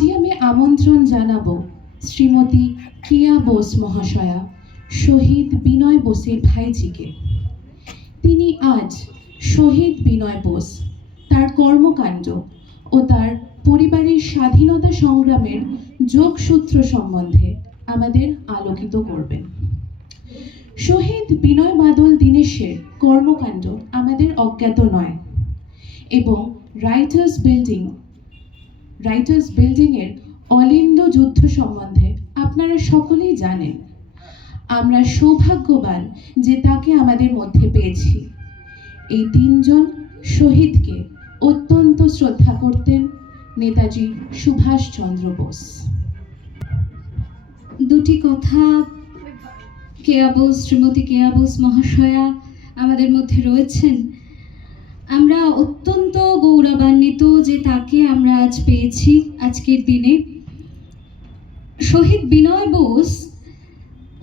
পোডিয়ামে আমন্ত্রণ জানাবো শ্রীমতী কেয়া বোস মহাশয়া, শহীদ বিনয় বোসের ভাইঝিকে। তিনি আজ শহীদ বিনয় বোস, তার কর্মকাণ্ড ও তার পরিবারের স্বাধীনতা সংগ্রামের যোগসূত্র সম্বন্ধে আমাদের আলোকিত করবেন। শহীদ বিনয় বাদল দীনেশের কর্মকাণ্ড আমাদের অজ্ঞাত নয় এবং রাইটার্স বিল্ডিংয়ের অলিন্দ যুদ্ধ সম্বন্ধে আপনারা সকলেই জানেন। আমরা সৌভাগ্যবান যে তাকে আমাদের মধ্যে পেয়েছি। এই তিনজন শহীদকে অত্যন্ত শ্রদ্ধা করতেন নেতাজি সুভাষচন্দ্র বোস। দুটি কথা শ্রীমতী কেয়া বোস মহাশয়া আমাদের মধ্যে রয়েছেন। আমরা অত্যন্ত গৌরবান্বিত যে তাকে আমরা আজ পেয়েছি আজকের দিনে। শহীদ বিনয় বোস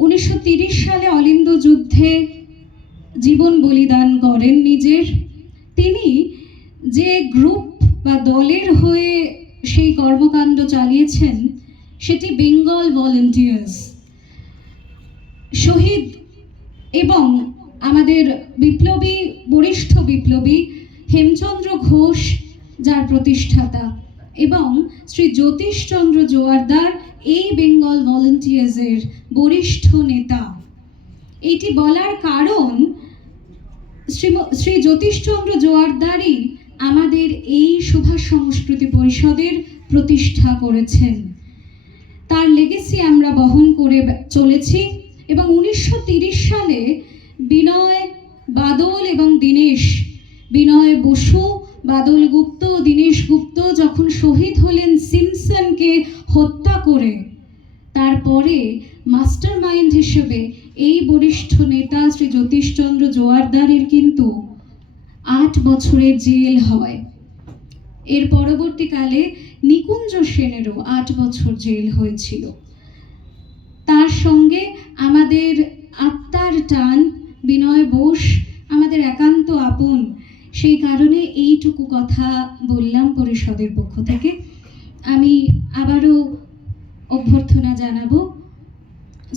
1930 সালে অলিন্দ যুদ্ধে জীবন বলিদান করেন নিজের। তিনি যে গ্রুপ বা দলের হয়ে সেই কর্মকাণ্ড চালিয়েছেন সেটি বেঙ্গল ভলেন্টিয়ার্স। শহীদ এবং আমাদের বরিষ্ঠ বিপ্লবী হেমচন্দ্র ঘোষ, যার প্রতিষ্ঠাতা, এবং শ্রী জ্যোতিষচন্দ্র জোয়ারদার এই বেঙ্গল ভলেন্টিয়ার্সের বরিষ্ঠ নেতা। এটি বলার কারণ শ্রী জ্যোতিষচন্দ্র জোয়ারদারই আমাদের এই সুভাষ সংস্কৃতি পরিষদের প্রতিষ্ঠা করেছেন। তার লেগেসি আমরা বহন করে চলেছি এবং 1930 সালে বিনয় বাদল এবং দীনেশ, বিনয় বসু, বাদল গুপ্ত, দীনেশ গুপ্ত যখন শহীদ হলেন সিমসনকে হত্যা করে, তারপরে মাস্টার মাইন্ড হিসেবে এই বরিষ্ঠ নেতা শ্রী জ্যোতিষচন্দ্র জোয়ারদারের কিন্তু 8 বছরের জেল হয়। এর পরবর্তীকালে নিকুঞ্জ সেনেরও 8 বছর জেল হয়েছিল। তার সঙ্গে আমাদের আত্মার টান, বিনয় বোস আমাদের একান্ত আপন। সেই কারণে এইটুকু কথা বললাম পরিষদের পক্ষ থেকে। আমি আবারও অভ্যর্থনা জানাবো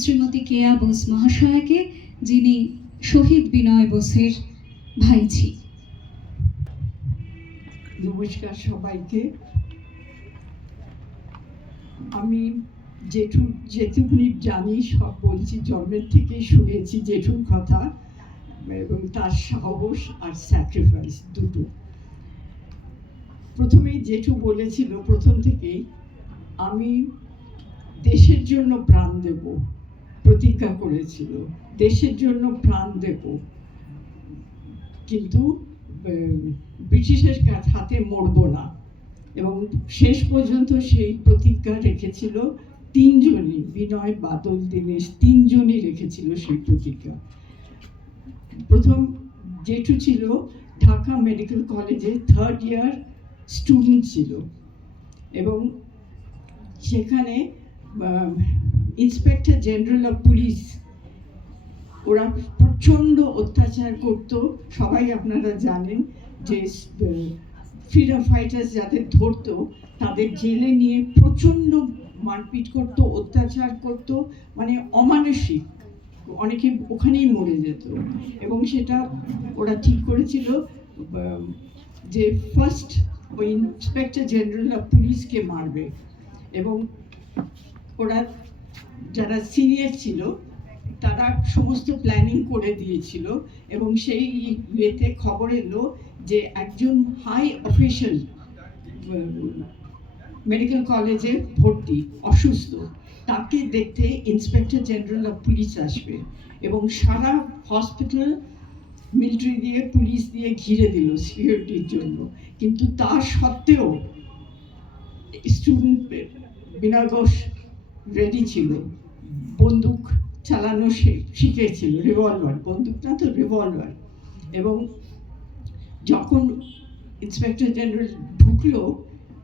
শ্রীমতী কেয়া বোস মহাশয়াকে, যিনি শহীদ বিনয় বোসের ভাইঝি। নমস্কার সবাইকে। আমি যেটুকুনি জানি সব বলছি, জন্মের থেকেই শুনেছি জেঠুর কথা এবং তার সাহস আর স্যাক্রিফাইস দুটো। প্রথমেই জেঠু বলেছিল প্রথম থেকেই, আমি দেশের জন্য প্রাণ দেব, প্রতিজ্ঞা করেছিল দেশের জন্য প্রাণ দেব, কিন্তু ব্রিটিশের হাতে মরব না। এবং শেষ পর্যন্ত সেই প্রতিজ্ঞা রেখেছিল তিনজনই, বিনয় বাদল দীনেশ তিনজনই রেখেছিল সেই প্রতিজ্ঞা। প্রথম জেঠু ছিল ঢাকা মেডিকেল কলেজে 3rd ইয়ার স্টুডেন্ট ছিল এবং সেখানে ইন্সপেক্টর জেনারেল অফ পুলিশ, ওরা প্রচণ্ড অত্যাচার করতো। সবাই আপনারা জানেন যে ফ্রিডম ফাইটার্স যাদের ধরতো তাদের জেলে নিয়ে প্রচণ্ড মারপিট করতো, অত্যাচার করতো, মানে অমানসিক। অনেকে ওখানেই মরে যেত এবং সেটা ওরা ঠিক করেছিল যে ফার্স্ট ওই ইন্সপেক্টর জেনারেল অফ পুলিশকে মারবে। এবং ওরা যারা সিনিয়র ছিল তারা সমস্ত প্ল্যানিং করে দিয়েছিল এবং সেই ইয়েতে খবর এলো যে একজন হাই অফিশিয়াল মেডিকেল কলেজে ভর্তি, অসুস্থ, তাকে দেখতে ইন্সপেক্টর জেনারেল অফ পুলিশ আসবে এবং সারা হসপিটাল মিলিটারি দিয়ে, পুলিশ দিয়ে ঘিরে দিল সিকিউরিটির জন্য। কিন্তু তা সত্ত্বেও স্টুডেন্ট বিনয় ঘোষ রেডি ছিল, বন্দুক চালানো শিখেছিল, রিভলভার, বন্দুক না তো রিভলভার। এবং যখন ইন্সপেক্টর জেনারেল ঢুকলো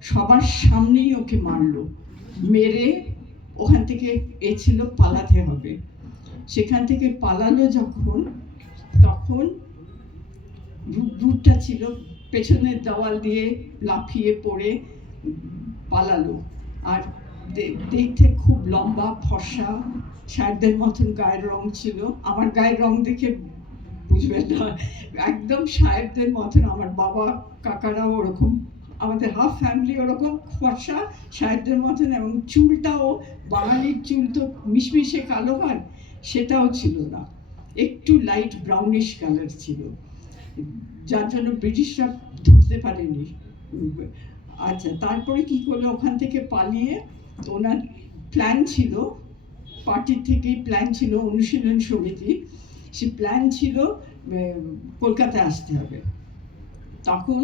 সবার সামনেই ওকে মারলো, মেরে ওখান থেকে ছিল পালাতে হবে। সেখান থেকে পালালো যখন, তখন রুটটা ছিল পেছনের দেওয়াল দিয়ে লাফিয়ে পড়ে পালালো। আর দেখতে খুব লম্বা ফর্সা, সাহেবদের মতন গায়ের রং ছিল। আমার গায়ের রং দেখে বুঝবেন না, একদম সাহেবদের মতন। আমার বাবা কাকারাও ওরকম, আমাদের হাফ ফ্যামিলি ওরকম ফর্সা সাহেবদের মতন। এবং চুলটাও, বাঙালির চুল তো মিশমিশে কালো হয়, সেটাও ছিল না, একটু লাইট ব্রাউনিশ কালার ছিল, যার জন্য ব্রিটিশরা ধরতে পারেনি। আচ্ছা, তারপরে কি করলো, ওখান থেকে পালিয়ে ওনার প্ল্যান ছিল, পার্টির থেকেই প্ল্যান ছিল, অনুশীলন সমিতি, সে প্ল্যান ছিল কলকাতায় আসতে হবে। তখন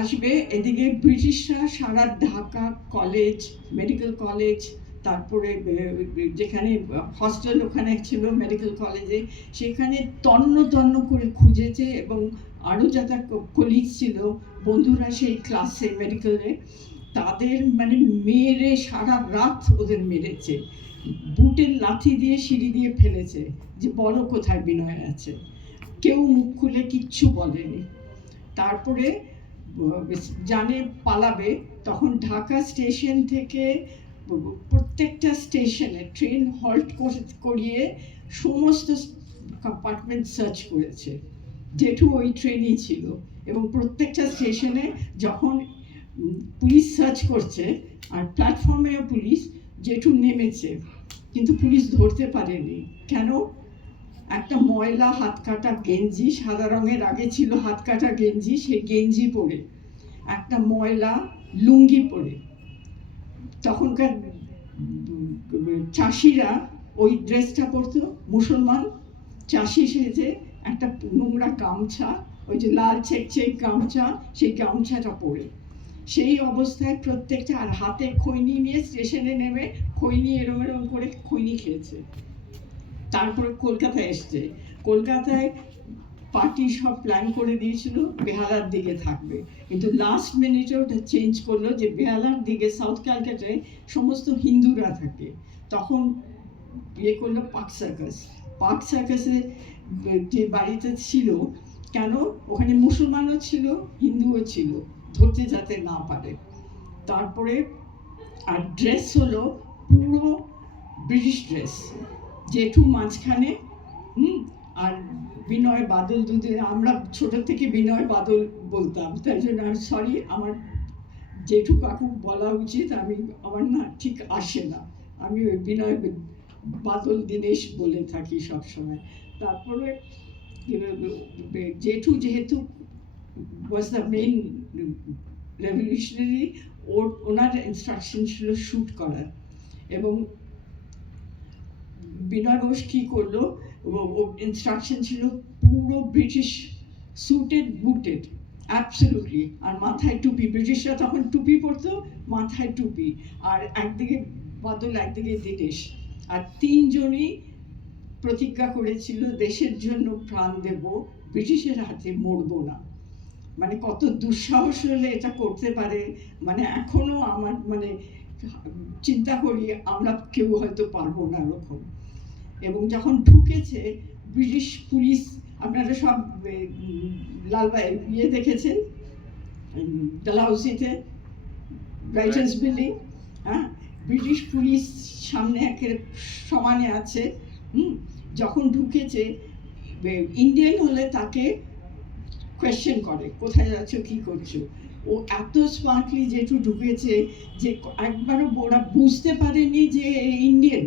আসবে এদিকে ব্রিটিশরা সারা ঢাকা কলেজ, মেডিকেল কলেজ, তারপরে যেখানে হস্টেল ওখানে ছিল মেডিকেল কলেজে, সেখানে তন্ন তন্ন করে খুঁজেছে। এবং আরও যারা কলিগ ছিল, বন্ধুরা সেই ক্লাসে মেডিকেলে, তাদের মানে মেরে সারা রাত ওদের মেরেছে, বুটের লাথি দিয়ে সিঁড়ি দিয়ে ফেলেছে, যে বলো কোথায় বিনয় আছে। কেউ মুখ খুলে কিচ্ছু বলেনি। তারপরে জানে পালাবে, তখন ঢাকা স্টেশন থেকে প্রত্যেকটা স্টেশনে ট্রেন হল্ট করিয়ে সমস্ত কম্পার্টমেন্ট সার্চ করেছে। জেঠু ওই ট্রেনই ছিল, এবং প্রত্যেকটা স্টেশনে যখন পুলিশ সার্চ করছে, আর প্ল্যাটফর্মেও পুলিশ, জেঠু নেমেছে, কিন্তু পুলিশ ধরতে পারেনি। কেন? একটা ময়লা হাত কাটা গেঞ্জি, সাদা রঙের আগে ছিল হাত কাটা গেঞ্জি, সেই গেঞ্জি পরে, একটা ময়লা লুঙ্গি পরে। তখনকার চাষিরা ওই ড্রেসটা পরতো, মুসলমান চাষি সেজে একটা নোংরা গামছা, ওই যে লাল চেক গামছা, সেই গামছাটা পরে, সেই অবস্থায় প্রত্যেকটা, আর হাতে খৈনি নিয়ে স্টেশনে নেমে খৈনি এরম এরম করে খৈনি খেয়েছে। তারপরে কলকাতায় এসছে। কলকাতায় পার্টি সব প্ল্যান করে দিয়েছিল বেহালার দিকে থাকবে, কিন্তু লাস্ট মিনিটে ওটা চেঞ্জ করলো, যে বেহালার দিকে সাউথ ক্যালকাটায় সমস্ত হিন্দুরা থাকে। তখন ইয়ে করলো পার্ক সার্কাসে যে বাড়িতে ছিল, কেন ওখানে মুসলমানও ছিল, হিন্দুও ছিল, ধরতে যাতে না পারে। তারপরে আর ড্রেস হলো পুরো ব্রিটিশ ড্রেস, জেঠু মাঝখানে, আর বিনয় বাদল দুধে, আমরা ছোট থেকে বিনয় বাদল বলতাম, তাই জন্য আমি সরি, আমার জেঠু কাকু বলা উচিত, আমার না ঠিক আসে না, আমি ওই বিনয় বাদল দীনেশ বলে থাকি সবসময়। তারপরে জেঠু যেহেতু was the main revolutionary, owner instruction ছিল শ্যুট করার। এবং বিনয় ঘোষ কী করলো, ইনস্ট্রাকশন ছিল পুরো ব্রিটিশ স্যুটেড বুটেড অ্যাবসলিউটলি, আর মাথায় টুপি, ব্রিটিশরা তখন টুপি পরতো, মাথায় টুপি, আর একদিকে বাদল, একদিকে দীনেশ, আর তিনজনই প্রতিজ্ঞা করেছিল দেশের জন্য প্রাণ দেব, ব্রিটিশের হাতে মরবো না। মানে কত দুঃসাহস হলে এটা করতে পারে, মানে এখনো আমার মানে চিন্তা করি আমরা কেউ হয়তো পারবো না ওরকম। এবং যখন ঢুকেছে ব্রিটিশ পুলিশ, আপনারা সব লালবাই ইয়ে দেখেছেন ডালহাউসিতে, রাইটার্স বিল্ডিং, হ্যাঁ, ব্রিটিশ পুলিশ সামনে একের সমানে আছে। যখন ঢুকেছে, ইন্ডিয়ান হলে তাকে কোয়েশ্চেন করে, কোথায় যাচ্ছ, কি করছো। ও এত স্মার্টলি যেটু ঢুকেছে যে একবারও ওরা বুঝতে পারেনি যে ইন্ডিয়ান,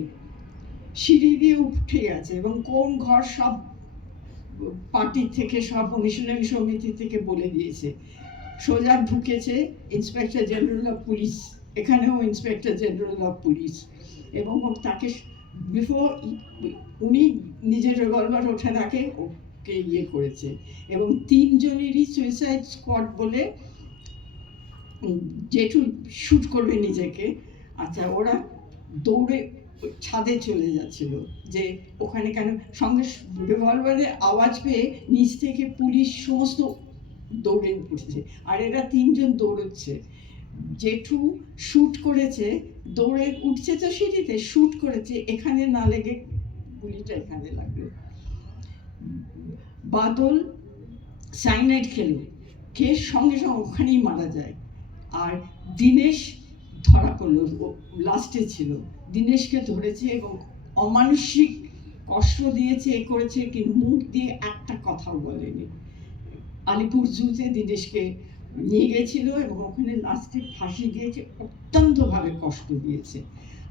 সিঁড়ি দিয়ে উঠে গেছে, এবং কোন ঘর সব পার্টির থেকে, সব অনুশীলনী সমিতি থেকে বলে দিয়েছে। সোজা ঢুকেছে ইন্সপেক্টর জেনারেল অফ পুলিশ, এখানেও ইন্সপেক্টর জেনারেল অফ পুলিশ, এবং তাকে বিফোর উনি নিজের রিভলভার ওঠে রাখে, ওকে ইয়ে করেছে। এবং তিনজনেরই সুইসাইড স্কোয়াড বলে, জেঠু শ্যুট করবে নিজেকে। আচ্ছা, ওরা দৌড়ে ছাদে চলে যাচ্ছিল, যে ওখানে কেন, সঙ্গে রিভলভারের আওয়াজ পেয়ে নিচ থেকে পুলিশ সমস্ত দৌড়ে উঠেছে, আর এরা তিনজন দৌড়চ্ছে। জেঠু শ্যুট করেছে, দৌড়ে উঠছে তো সিঁড়িতে, শ্যুট করেছে, এখানে না লেগে গুলিটা এখানে লাগলো। বাদল সাইনাইড খেয়ে সঙ্গে সঙ্গে ওখানেই মারা যায়, আর দীনেশ ধরা করলো, লাস্টে ছিল, দীনেশকে ধরেছে এবং অমানসিক কষ্ট দিয়েছে, এ করেছে, কিন্তু মুখ দিয়ে একটা কথাও বলেনি। আলিপুর জুতে দীনেশকে নিয়ে গেছিল এবং ওখানে লাস্টে ফাঁসি দিয়েছে, অত্যন্তভাবে কষ্ট দিয়েছে।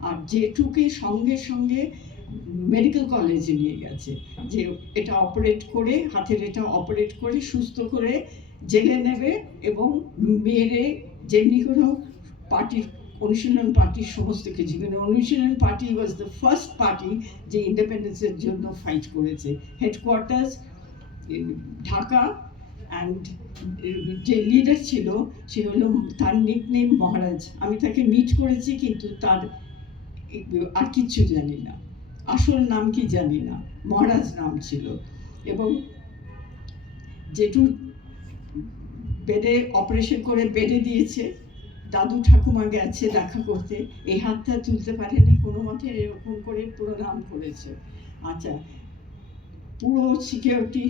আর জেঠুকে সঙ্গে সঙ্গে মেডিকেল কলেজে নিয়ে গেছে, যে এটা অপারেট করে, হাতের এটা অপারেট করে সুস্থ করে জেলে নেবে এবং মেরে যেমনি করে পার্টির অনুশীলন পার্টির সমস্ত কিছু, মানে অনুশীলন party was the first party যে ইন্ডিপেন্ডেন্সের জন্য ফাইট করেছে। হেডকোয়ার্টার্স ঢাকা, অ্যান্ড যে লিডার ছিল সে হলো, তার নিকনেম মহারাজ। আমি তাকে মিট করেছি কিন্তু তার আর কিচ্ছু জানি না, আসল নাম কি জানি না, মহারাজ নাম ছিল। এবং জেঠু বেডে অপারেশন করে বেডে দিয়েছে, দাদু ঠাকুমা গেছে দেখা করতে, এই হাতটা তুলতে পারেনি কোনো মতে, এরকম করে পুরো নাম করেছে। আচ্ছা, পুরো সিকিউরিটি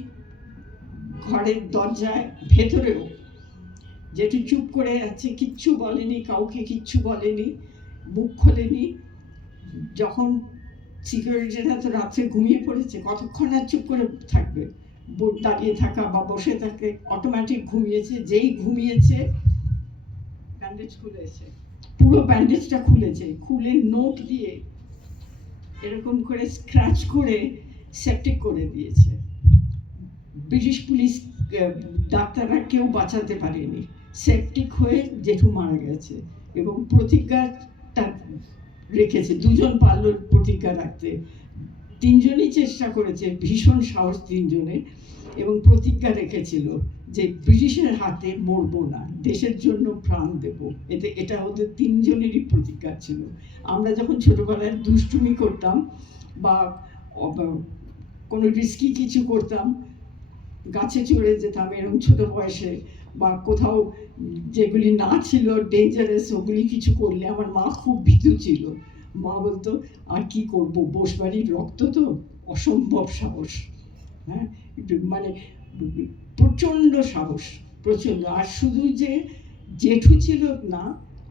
ঘরের দরজায় ভেতরেও, যেটু চুপ করে আছে, কিচ্ছু বলেনি, কাউকে কিচ্ছু বলেনি, মুখ খোলেনি। যখন সিকিউরিটিরা তো রাত্রে ঘুমিয়ে পড়েছে, কতক্ষণ আর চুপ করে থাকবে, দাঁড়িয়ে থাকা বা বসে থাকে, অটোমেটিক ঘুমিয়েছে। যেই ঘুমিয়েছে ব্যান্ডেজ খুলেছে, পুরো ব্যান্ডেজটা খুলেছে, খুলে নোট দিয়ে এরকম করে স্ক্র্যাচ করে সেপটিক করে দিয়েছে। ব্রিটিশ পুলিশ ডাক্তাররা কেউ বাঁচাতে পারেনি, সেপটিক হয়ে জেঠু মারা গেছে। এবং প্রতিজ্ঞাটা রেখেছে, দুজন পারল প্রতিজ্ঞা রাখতে, তিনজনই চেষ্টা করেছে, ভীষণ সাহস তিনজনে, এবং প্রতিজ্ঞা রেখেছিল যে ব্রিটিশের হাতে মরবো না, দেশের জন্য প্রাণ দেব। এটা ওদের তিনজনেরই প্রতিজ্ঞা ছিল। আমরা যখন ছোটবেলায় দুষ্টুমি করতাম বা কোনো রিস্কি কিছু করতাম, গাছে চড়ে যেতাম এরকম ছোট বয়সে, বা কোথাও যেগুলি না ছিল ডেঞ্জারাস ওগুলি কিছু করলে আমার মা খুব ভীতু ছিল। মা বলতো আর কি করবো, বোসবাড়ির রক্ত তো, অসম্ভব সাহস। হ্যাঁ, মানে প্রচণ্ড সাহস, প্রচণ্ড। আর শুধু যে জেঠু ছিল না,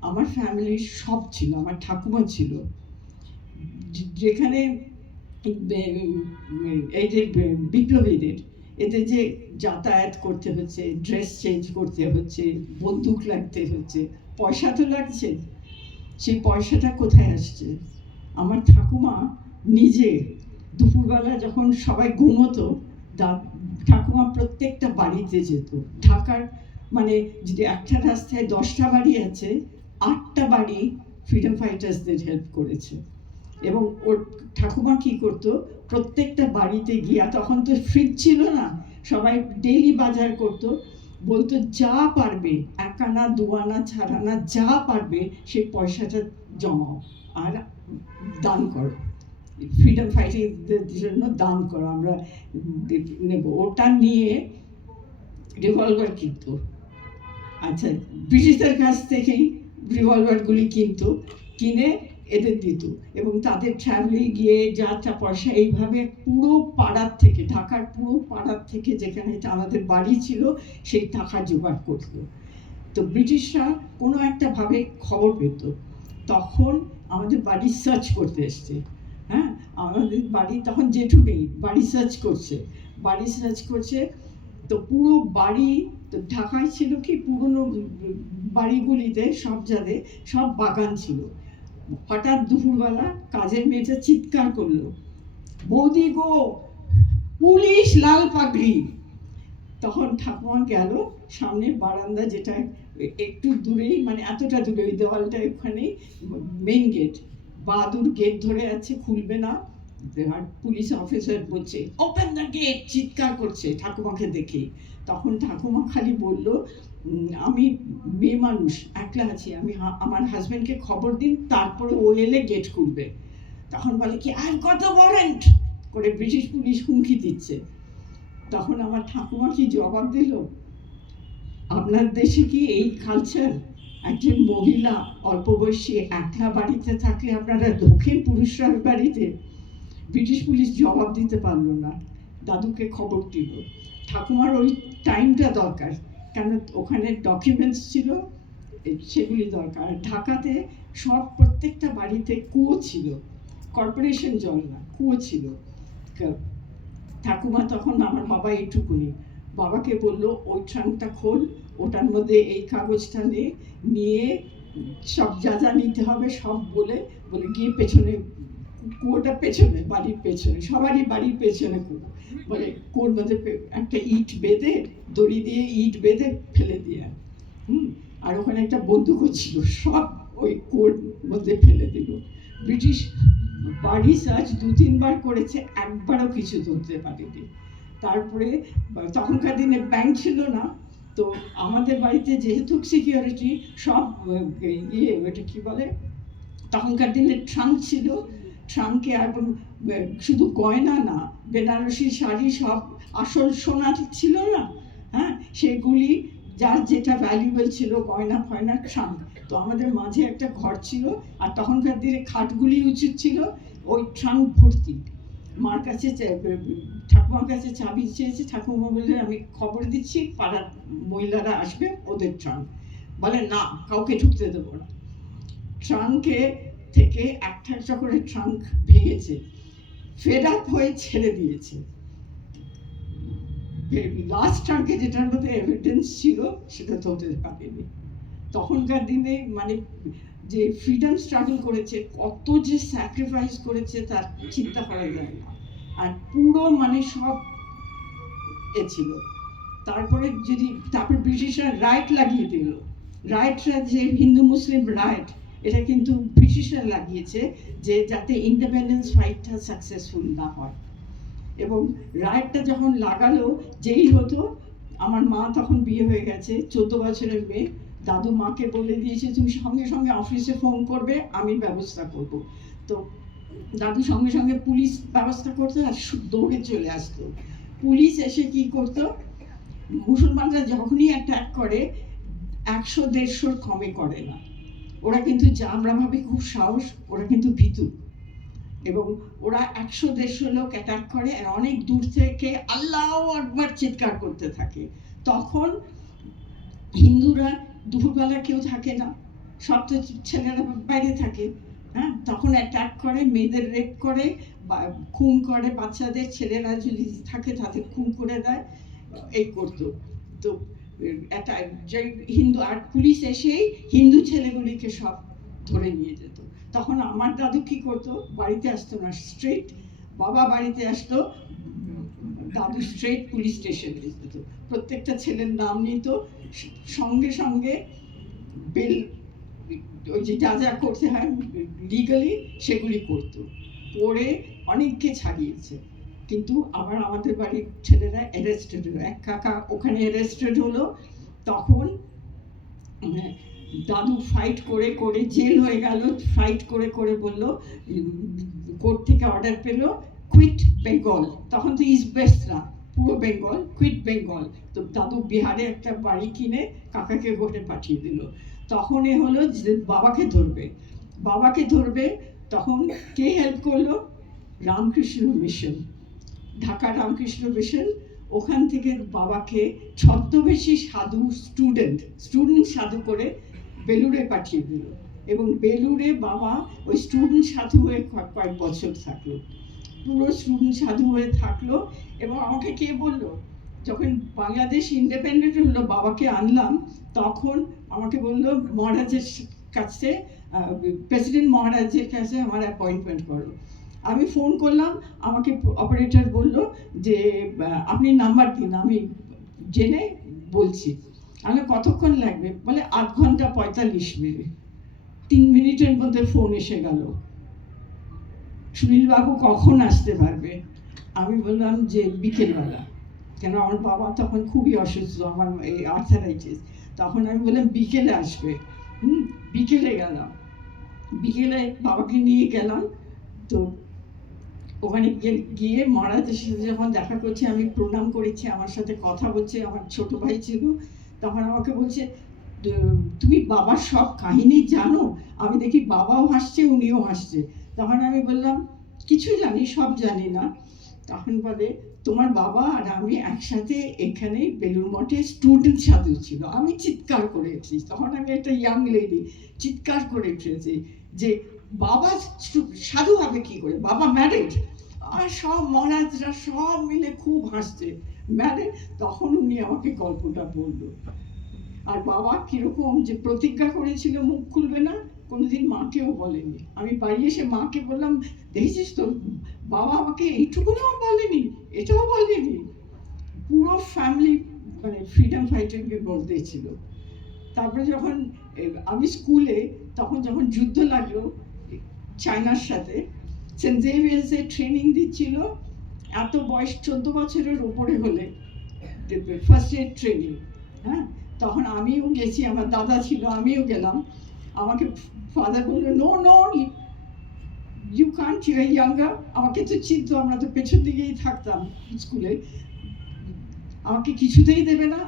আমার ফ্যামিলির সব ছিল, আমার ঠাকুমা ছিল। যেখানে এই যে বিপ্লবীদের, এদের যে যাতায়াত করতে হচ্ছে, ড্রেস চেঞ্জ করতে হচ্ছে, বন্দুক লাগতে হচ্ছে, পয়সা তো লাগছে, সেই পয়সাটা কোথায় আসছে? আমার ঠাকুমা নিজে দুপুরবেলা যখন সবাই ঘুমোতো, ঠাকুমা প্রত্যেকটা বাড়িতে যেত। ঢাকার মানে যদি একটা রাস্তায় 10টা বাড়ি আছে, 8টা বাড়ি ফ্রিডম ফাইটার্সদের হেল্প করেছে। এবং ওর ঠাকুমা কি করতো, প্রত্যেকটা বাড়িতে গিয়া, তখন তো ফ্রিজ ছিল না, সবাই ডেইলি বাজার করতো, বলতো যা পারবে, 1 আনা 2 আনা 4 আনা যা পারবে সেই পয়সাটা জমাও আর দান করো, ফ্রিডম ফাইটারদের জন্য দান করো, আমরা নেব। ওটা নিয়ে রিভলভার কিনতো। আচ্ছা, ব্রিটিশদের কাছ থেকেই রিভলভারগুলি কিনতো, কিনে এদের দিত, এবং তাদের ট্রাভেলে গিয়ে যা পয়সা এইভাবে পুরো পাড়ার থেকে, ঢাকার পুরো পাড়ার থেকে যেখানে আমাদের বাড়ি ছিল সেই টাকা জোগাড় করতো। তো ব্রিটিশরা কোনো একটা ভাবে খবর পেত, তখন আমাদের বাড়ি সার্চ করতে এসছে। হ্যাঁ, আমাদের বাড়ি তখন জেঠু নেই, বাড়ি সার্চ করছে, বাড়ি সার্চ করছে। তো পুরো বাড়ি, তো ঢাকায় ছিল কি পুরনো বাড়িগুলিতে সব জায়গায় সব বাগান ছিল। হঠাৎ দুপুরবেলা কাজের মেয়েটা চিৎকার করলো, বৌদি গো, পুলিশ, লাল পাগড়ি। তখন ঠাকুমা গেল সামনে বারান্দা, যেটা একটু দূরেই, মানে এতটা দূরে, ওই দেওয়ালটা ওখানে মেইন গেট, বাদুর গেট ধরে আছে, খুলবে না। আর পুলিশ অফিসার বলছে ওপেন দ্য গেট, চিৎকার করছে ঠাকুমাকে দেখে। তখন ঠাকুমা খালি বলল, আমি মেয়ে মানুষ, একলা আছি, আমি আমার হাজব্যান্ডকে খবর দিন, তারপরে ও এলে গেট খুলবে। তখন বলে কি আই গট আ ওয়ারেন্ট করে ব্রিটিশ পুলিশ হুমকি দিচ্ছে। তখন আমার ঠাকুমা কি জবাব দিল, আপনার দেশে কি এই কালচার? একজন মহিলা অল্প বয়সী একলা বাড়িতে থাকলে আপনারা দক্ষিণ পুরুষরা বাড়িতে? ব্রিটিশ পুলিশ জবাব দিতে পারলো না, দাদুকে খবর দিল। ঠাকুমার ওই টাইমটা দরকার, কেন ওখানে ডকুমেন্টস ছিল, সেগুলি দরকার। ঢাকাতে সব প্রত্যেকটা বাড়িতে কুয়ো ছিল, কর্পোরেশন জল না, কুয়ো ছিল। ঠাকুমা তখন, আমার বাবা এইটুকুনি, বাবাকে বললো ওই ট্রাঙ্কটা খোল, ওটার মধ্যে এই কাগজটা নিয়ে সব যা যা নিতে হবে সব বলে গিয়ে পেছনে, কুয়োটা পেছনে, বাড়ির পেছনে, সবারই বাড়ির পেছনে কুয়ো, বলে কুয়োর মধ্যে একটা ইট বেঁধে, দড়ি দিয়ে ইট বেঁধে ফেলে দিয়ে, আর ওখানে একটা বন্দুকও ছিল, সব ওই কুয়োর মধ্যে ফেলে দিল। ব্রিটিশ বাড়ি সার্চ 2-3 বার করেছে, একবারও কিছু ধরতে পারেনি। তারপরে তখনকার দিনে ব্যাংক ছিল না, তো আমাদের বাড়িতে যেহেতু সিকিউরিটি সব ওটা কি বলে, তখনকার দিনে ট্রাঙ্ক ছিল, ট্রাঙ্কে একদম শুধু গয়না না, বেনারসি শাড়ি, সব আসল সোনা ছিল না, হ্যাঁ, সেগুলি যার যেটা ভ্যালুয়েবল ছিল, গয়না ফয়না, ট্রাঙ্ক। তো আমাদের মাঝে একটা ঘর ছিল, আর তখনকার দিনে খাটগুলি উচিত ছিল, ওই ট্রাঙ্ক ভর্তি। মার কাছে, ঠাকুমার কাছে চাবি চেয়েছে, ঠাকুমা বললেন আমি খবর দিচ্ছি, পাড়ার মহিলারা আসবে, ওদের ট্রাঙ্ক। বলে না, কাউকে ঢুকতে দেবো না। ট্রাঙ্কে থেকে একটা করে ট্রাঙ্ক ভেঙেছে, ফেড আপ হয়ে ছেড়ে দিয়েছে। লাস্ট ট্রাঙ্কে যেটার মধ্যে এভিডেন্স ছিল সেটা ধরতে পারেনি। তখনকার দিনে মানে যে ফ্রিডম স্ট্রাগল করেছে, কত যে স্যাক্রিফাইস করেছে তার চিন্তা করা যায় না। আর পুরো মানে সব ছিল। তারপরে তারপর ব্রিটিশরা রাইট লাগিয়ে দিল। রাইটরা যে হিন্দু মুসলিম রাইট, এটা কিন্তু ব্রিটিশরা লাগিয়েছে যে যাতে ইন্ডিপেন্ডেন্স ফাইটটা সাকসেসফুল না হয়। এবং রাইটটা যখন লাগালো, যেই হতো, আমার মা তখন বিয়ে হয়ে গেছে, 14 বছরের মেয়ে, দাদু মাকে বলে দিয়েছে তুমি সঙ্গে সঙ্গে অফিসে ফোন করবে, আমি ব্যবস্থা করব। তো দাদু সঙ্গে সঙ্গে পুলিশ ব্যবস্থা করতো, আর দৌড়ে চলে আসতো। পুলিশ এসে কি করতো, মুসলমানরা যখনই অ্যাটাক করে 100-150 কমে করে না। ওরা কিন্তু, আমরা ভাবি খুব সাহস, ওরা কিন্তু ভীতু। এবং ওরা 100-150 লোক অ্যাটাক করে, আর অনেক দূর থেকে আল্লাহু আকবার চিৎকার করতে থাকে। তখন হিন্দুরা দুপুরবেলা কেউ থাকে না, সব তো ছেলেরা বাইরে থাকে, হ্যাঁ, তখন অ্যাটাক করে, মেয়েদের রেপ করে, খুন করে, বাচ্চাদের, ছেলেরা যদি থাকে তাদের খুন করে দেয়, এই করতো। তো একটা হিন্দু, আর পুলিশ এসেই হিন্দু ছেলেগুলিকে সব ধরে নিয়ে যেত। তখন আমার দাদু কি করতো, বাড়িতে আসতো না, স্ট্রেট বাবা বাড়িতে আসতো, দাদু স্ট্রেট পুলিশ স্টেশনে যেত, প্রত্যেকটা ছেলের নাম নিত, সঙ্গে সঙ্গে বেল, ওই যে যা যা করতে হয় লিগালি সেগুলি করতো, করে অনেককে ছাড়িয়েছে। কিন্তু আবার আমাদের বাড়ির ছেলেরা অ্যারেস্টেড হলো, এক কাকা ওখানে অ্যারেস্টেড হলো। তখন দাদু ফাইট করে করে জেল হয়ে গেল, ফাইট করে করে বললো, কোর্ট থেকে অর্ডার পেলো কুইট বেঙ্গল, তখন তো ইস্ট ওয়েস্ট না, পুরো বেঙ্গল, কুইট বেঙ্গল। তো দাদু বিহারে একটা বাড়ি কিনে কাকাকে কোর্টে পাঠিয়ে দিল। তখন এ হলো যে বাবাকে ধরবে, তখন কে হেল্প করলো, রামকৃষ্ণ মিশন, ঢাকা রামকৃষ্ণ মিশন, ওখান থেকে বাবাকে ছদ্মবেশী সাধু, স্টুডেন্ট সাধু করে বেলুড়ে পাঠিয়ে দিল। এবং বেলুড়ে বাবা ওই স্টুডেন্ট সাধু হয়ে কয়েক বছর থাকলো, পুরো স্টুডেন্ট সাধু হয়ে থাকলো। এবং আমাকে কে বললো, যখন বাংলাদেশ ইন্ডিপেন্ডেন্ট হলো, বাবাকে আনলাম, তখন আমাকে বললো মহারাজের কাছে, প্রেসিডেন্ট মহারাজের কাছে আমার অ্যাপয়েন্টমেন্ট করো। আমি ফোন করলাম, আমাকে অপারেটর বলল যে আপনি নাম্বার দিন, আমি জেনে বলছি। আমি কতক্ষণ লাগবে, বলে 8 ঘন্টা 45 মিনিট। 3 মিনিটের মধ্যে ফোন এসে গেল, সুনীলবাবু কখন আসতে পারবে? আমি বললাম যে বিকেলবেলা, কেন আমার বাবা তখন খুবই অসুস্থ, আমার এই আর্থারাইটিস। তখন আমি বললাম বিকেলে আসবে। বিকেলে গেলাম, বিকেলে বাবাকে নিয়ে গেলাম। তো ওখানে গিয়ে মহারাজের সাথে যখন দেখা করছি, আমি প্রণাম করেছি, আমার সাথে কথা বলছে, আমার ছোট ভাই ছিল। তখন আমাকে বলছে তুমি বাবার সব কাহিনী জানো? আমি দেখি বাবাও হাসছে, উনিও হাসছে। তখন আমি বললাম কিছু জানি, সব জানি না। তখন বলে তোমার বাবা আর আমি একসাথে এখানে বেলুড় মঠে স্টুডেন্ট সাধু ছিল। আমি চিৎকার করে উঠেছি, তখন আমি একটা ইয়াং লেডি, চিৎকার করে উঠেছি যে বাবা সাধু হবে কি করে, বাবা ম্যারেড। আর সব মহারাজরা সব মিলে খুব হাসছে, ম্যারেড। তখন উনি আমাকে গল্পটা বললো। আর বাবা কিরকম যে প্রতিজ্ঞা করেছিল মুখ খুলবে না, কোনোদিন মাকেও বলেনি। আমি বাড়ি এসে মাকে বললাম, দেখেছিস তো বাবা আমাকে এইটুকুও বলেনি, এটাও বলেনি। পুরো ফ্যামিলি মানে ফ্রিডম ফাইটারের মধ্যে ছিল। তারপরে যখন আমি স্কুলে, তখন যখন যুদ্ধ লাগলো চায়নার সাথে, সেন্ট জেভিয়ার্সে ট্রেনিং দিচ্ছিল। এত বয়স 14 বছরের ওপরে হলে ফার্স্ট এড ট্রেনিং, হ্যাঁ, তখন আমিও গেছি, আমার দাদা ছিল, আমিও গেলাম। আমাকে ফাদার বললো, no no you can't, you are younger. আমাকে তো চিনতো, আমরা তো পেছন দিকেই থাকতাম স্কুলে। আমাকে কিছুতেই দেবে না,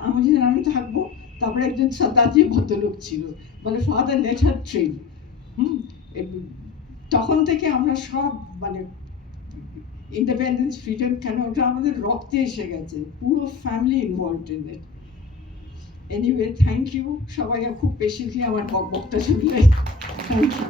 আমি থাকবো। তারপরে একজন সর্দারজি ভদ্রলোক ছিল, বলে ফাদার লেট হার ট্রেন। তখন থেকে আমরা সব মানে ইন্ডিপেন্ডেন্স, ফ্রিডম, কেন ওটা আমাদের রক্তে এসে গেছে, পুরো family involved in it. Anyway, thank you সবাই খুব পেশেন্টলি আমার বক্তব্য শুনলে। Thank you.